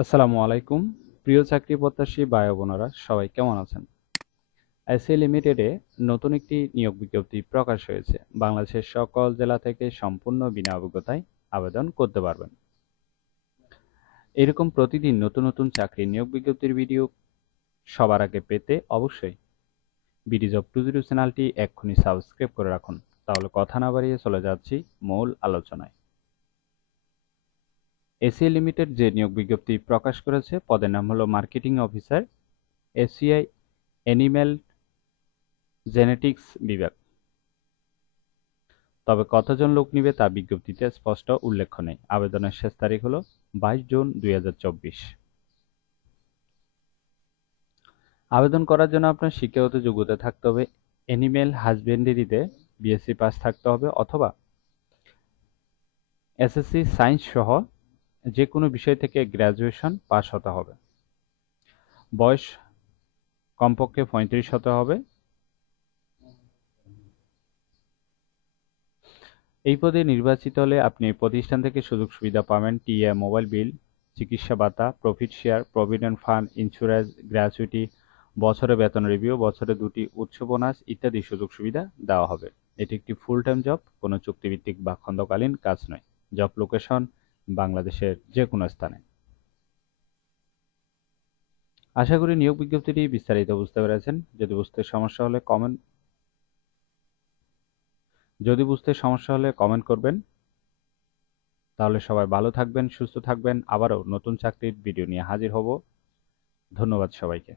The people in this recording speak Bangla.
আসসালামু আলাইকুম। প্রিয় চাকরি প্রত্যাশী ভাই ও বোনেরা সবাই কেমন আছেন? এসএ লিমিটেডে নতুন একটি নিয়োগ বিজ্ঞপ্তি প্রকাশ হয়েছে। বাংলাদেশের সকল জেলা থেকে সম্পূর্ণ বিনা অভিজ্ঞতায় আবেদন করতে পারবেন। এরকম প্রতিদিন নতুন নতুন চাকরি নিয়োগ বিজ্ঞপ্তির ভিডিও সবার আগে পেতে অবশ্যই বিডি জব 202 চ্যানেলটি এক্ষুনি সাবস্ক্রাইব করে রাখুন। তাহলে কথা না বাড়িয়ে চলে যাচ্ছি মূল আলোচনায়। এসিআই লিমিটেড যে নিয়োগ বিজ্ঞপ্তি প্রকাশ করেছে পদের নাম হলো marketing officer, ACI animal genetics বিভাগ। তবে কতজন লোক নিবে তা বিজ্ঞপ্তিতে স্পষ্ট উল্লেখ নেই। আবেদনের শেষ তারিখ হলো 22 জুন 2024। আবেদন করার জন্য আপনার শিক্ষাগত যোগ্যতা থাকতে হবে অ্যানিম্যাল হাজবেন্ডারিতে বিএসসি পাস থাকতে হবে অথবা এসএসসি সায়েন্স সহ যে কোনো বিষয় থেকে গ্র্যাজুয়েশন পাস হতে হবে। বয়স কমপক্ষে 35 হতে হবে। এই পদে নির্বাচিত হলে আপনি প্রতিষ্ঠান থেকে সুযোগ সুবিধা পাবেন: টিএ, মোবাইল বিল, চিকিৎসা ভাতা, profit share, provident fund, insurance, gratuity, বছরে বেতন রিভিউ, বছরে 2টি উচ্চ বোনাস ইত্যাদি সুযোগ সুবিধা দেওয়া হবে। এটি একটি ফুল টাইম জব, কোনো চুক্তিভিত্তিক বা খণ্ডকালীন কাজ নয়। জব লোকেশন বাংলাদেশের যে কোনো স্থানে। আশা করি নিয়োগ বিজ্ঞপ্তিটি বিস্তারিত বুঝতে পেরেছেন। যদি বুঝতে সমস্যা হলে কমেন্ট করবেন। তাহলে সবাই ভালো থাকবেন, সুস্থ থাকবেন। আবারও নতুন চাকরির ভিডিও নিয়ে হাজির হব। ধন্যবাদ সবাইকে।